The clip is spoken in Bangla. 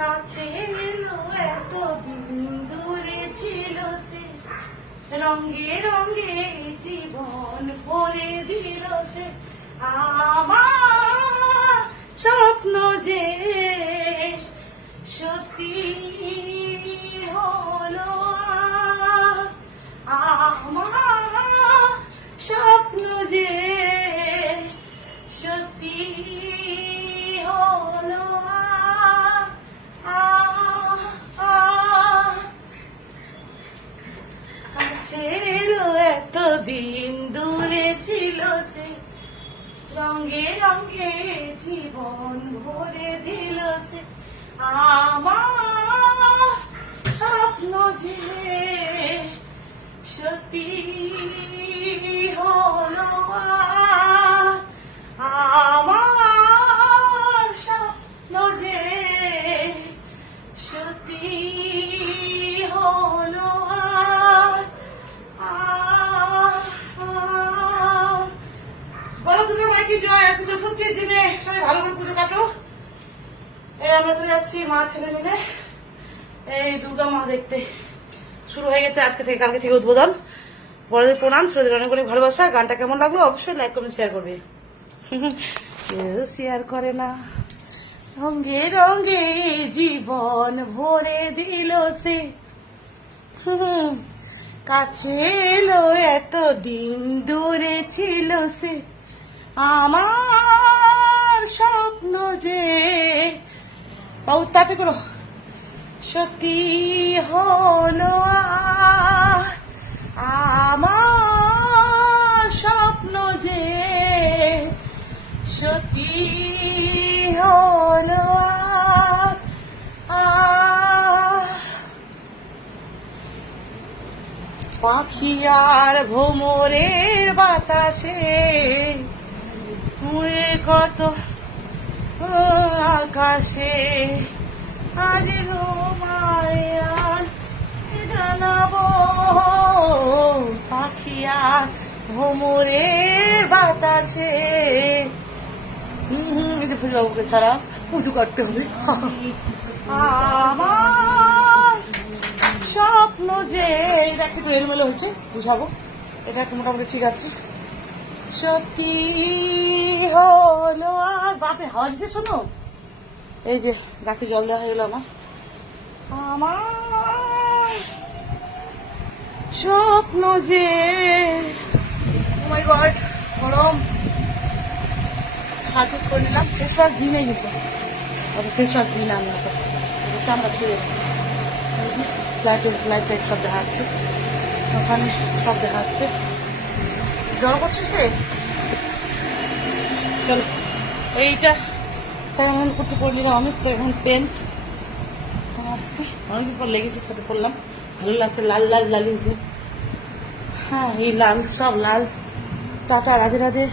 কাছে এলো এতদিন দূরে ছিল সে, রঙে রঙে জীবন ভরে দিল সে। আমার স্বপ্ন যে সত্যি হলো, আমার স্বপ্ন যে সত্যি হলো। কাছে এলো এতদিন দূরে ছিল সে, রঙে রঙে জীবন ভরে দিল সে। আমার স্বপ্ন যে সত্যি হলো, আমার স্বপ্ন যে সত্যি হলো। বলো তুমি মাইকে জয়, পুজো সত্যি দিনে সবাই ভালো করে পুজো কাটো। এই আমরা চলে যাচ্ছি মা ছেলে মিলে এই দুর্গা মা দেখতে। শুরু হয়ে গেছে আজকে থেকে, কালকে থেকে উদ্বোধন। বড়দের প্রণাম, ছোটদের অনেক অনেক ভালোবাসা। গানটা কেমন লাগলো অবশ্যই লাইক কমেন্ট শেয়ার করবে। কেউ শেয়ার করে না। রঙে রঙে জীবন ভরে দিল সে, কাছে এলো এতদিন দূরে ছিল সে। আমার স্বপ্ন যে তাতে করো সত্যি হলো, আমার স্বপ্ন যে সত্যি হলো। পাখি আর ভোমরের বাতাসে উড়ে কত আকাশে, আজ তোমায় জানাবো। পাখি আর ভোমরের বাতাসে, ফুলবাবুকে ছাড়া পুজো করতে হবে। আমার স্বপ্ন যে, এটা একটু এলোমেলো হয়েছে বুঝাবো, এটা একটু মোটামুটি ঠিক আছে। সত্যি হলো। আর বাপে হাওয়া দিচ্ছে শোনো, এই যে গাছে জল দেওয়া হয়ে গেল আমার। আমার স্বপ্ন যে, ও মাই গড গরম। সাজ করে নিলাম, ফেস ওয়াশ দিই নাই কিন্তু, ফেস ওয়াশ দিই না আমি, অত চামড়া ছুঁড়ে ফ্লাইট টাইট সব দেখা যাচ্ছে, ওখানে সব দেখা যাচ্ছে। জ্বর করছিস রে? চলো এইটা সেকেন্ড হ্যান্ড করতে পরে নিলাম আমি, সেকেন্ড হ্যান্ড প্যান্ট আসছি, অনেকদিন পর লেগেছে সাথে পরলাম, ভালো লাগছে। লাল লাল লাল, হ্যাঁ এই লাল সব লাল। টাটা, রাধে রাধে।